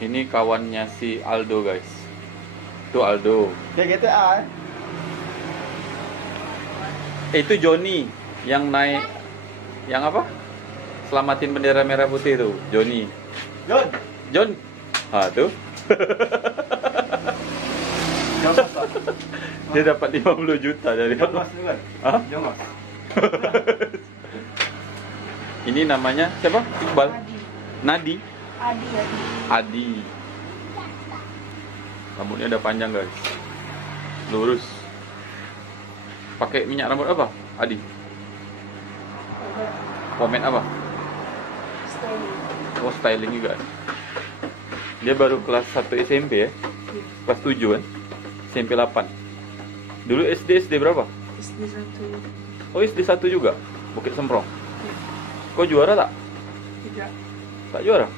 Ini kawannya si Aldo guys. Itu Aldo. Kayak GTA. Itu Joni yang naik, yang apa? Selamatin bendera merah putih itu, Joni. John. Ah tuh. Dia dapat 50 juta dari Jongos itu kan? Hah? Jongos. Ini namanya siapa? Iqbal. Nadi. Adi. Rambutnya udah panjang guys. Lurus. Pakai minyak rambut apa? Adi. Pomade apa? Oh, styling juga. Dia baru kelas 1 SMP ya? Kelas 7 kan? SMP 8. Dulu SD berapa? SD 1. Oh, SD 1 juga? Bukit Semprong. Kau juara tak? Tidak. Tak juara?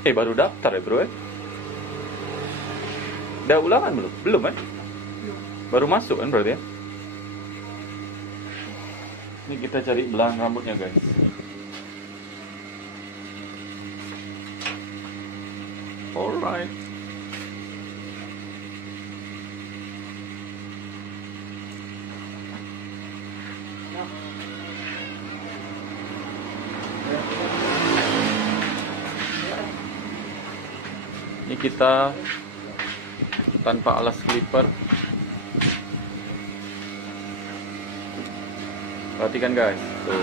Baru daftar ya bro ya? Udah ulangan belum? Belum kan? Belum. Baru masuk kan berarti ya? Ini kita cari belahan rambutnya guys. Alright. Ini kita tanpa alas clipper. Perhatikan guys, tuh.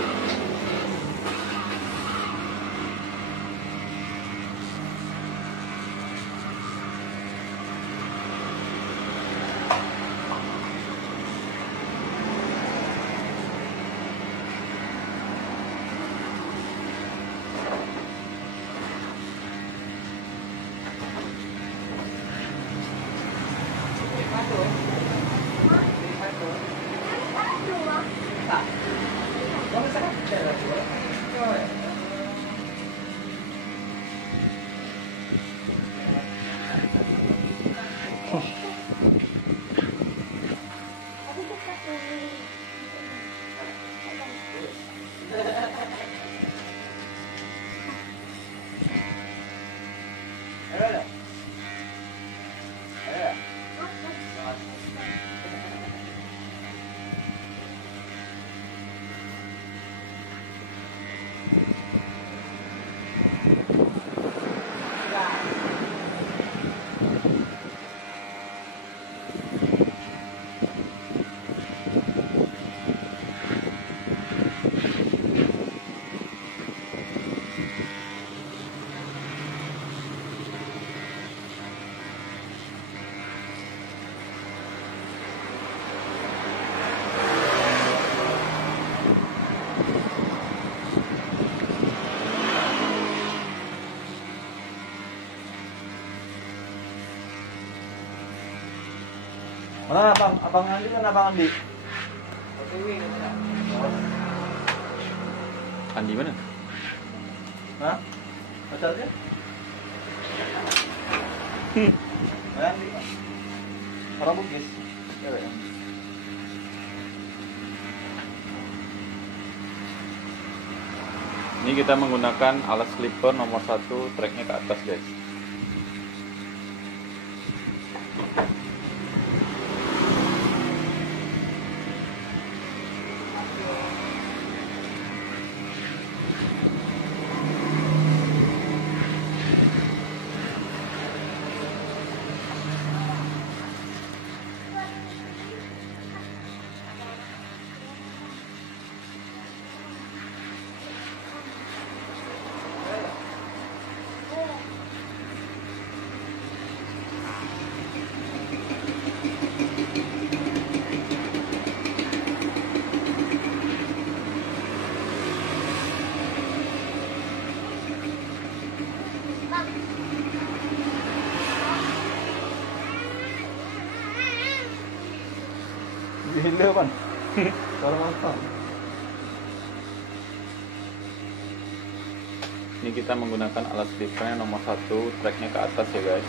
Mana abang Andi kan abang Andi? Andi mana? Hah? Pacarnya? Andi. Orang Bugis. Cewek. Ini kita menggunakan alas clipper nomor 1, tracknya ke atas guys. Gila kan? Kalau apa? Ini kita menggunakan alas clippernya nomor 1, tracknya ke atas ya guys.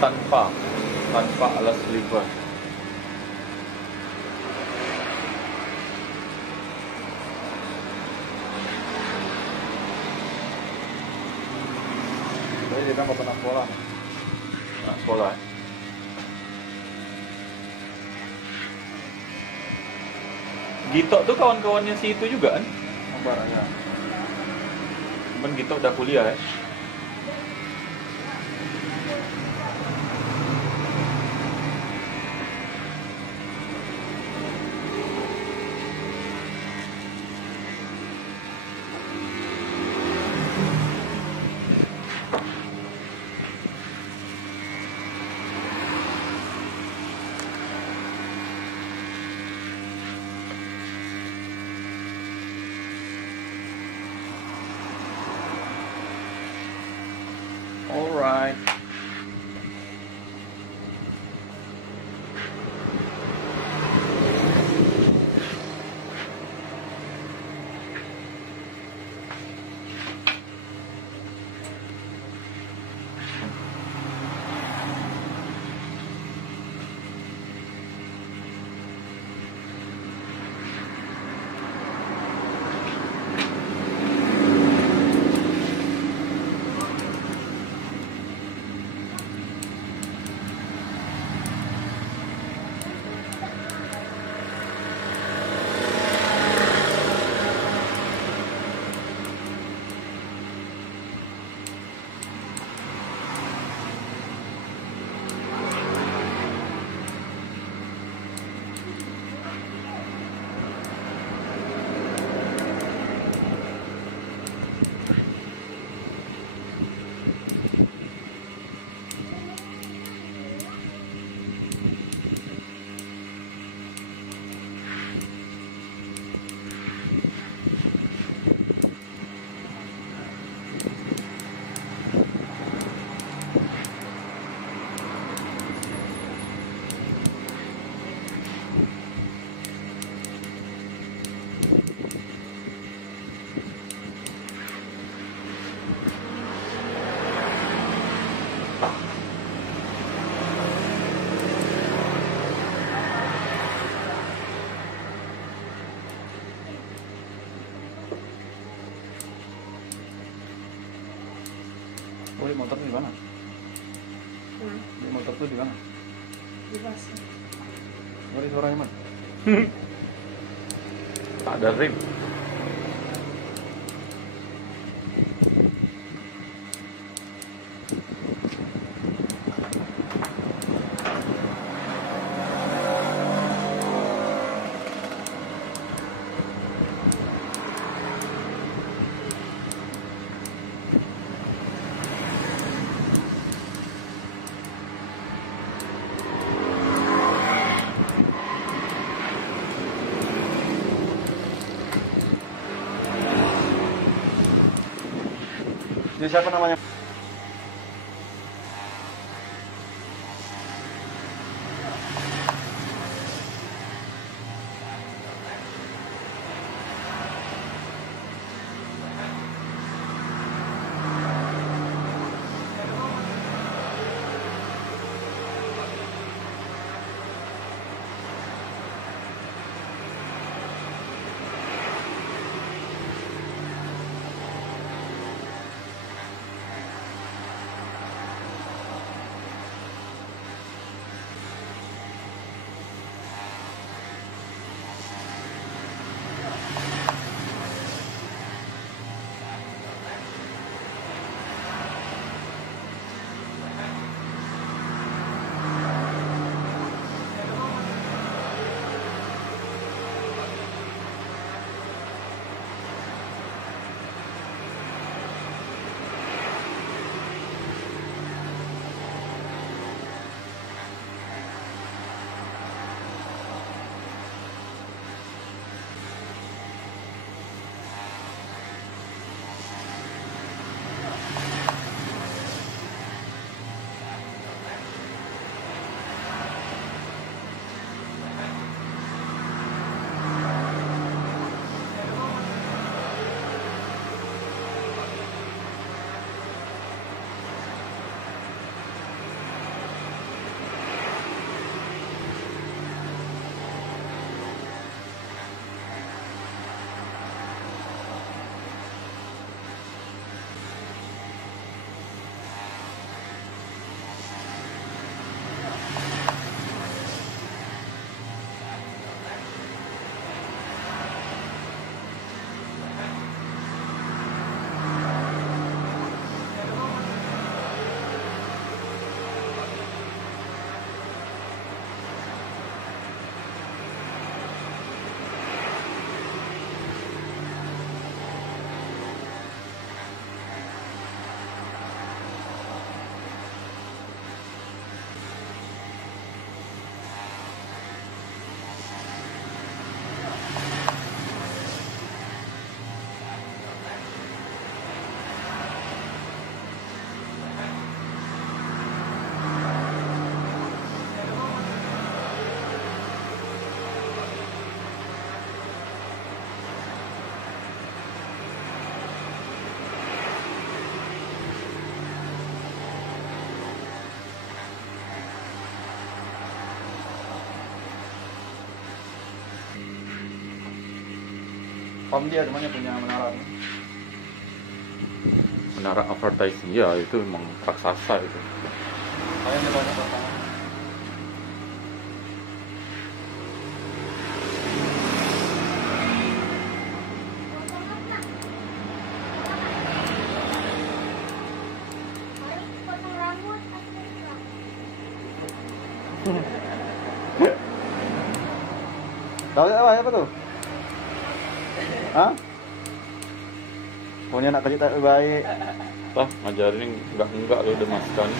tanpa alas sliver. Jadi dia nggak pernah sekolah. Nah, sekolah. Gito tuh kawan-kawannya si itu juga kan? Barangnya. Cuman Gito udah kuliah ya. Alright. Oh, di motor di mana? Di motor tuh di mana? Di pasar. Dari suaranya mana? Tak ada rim. Dia siapa namanya? Pam dia rumahnya punya menara. Menara advertising ya, itu memang raksasa itu. Kayaknya banyak pasangan. Tahu apa tuh? Hah? Punya anak kecil tak baik. Ngajarin enggak lo demaskan.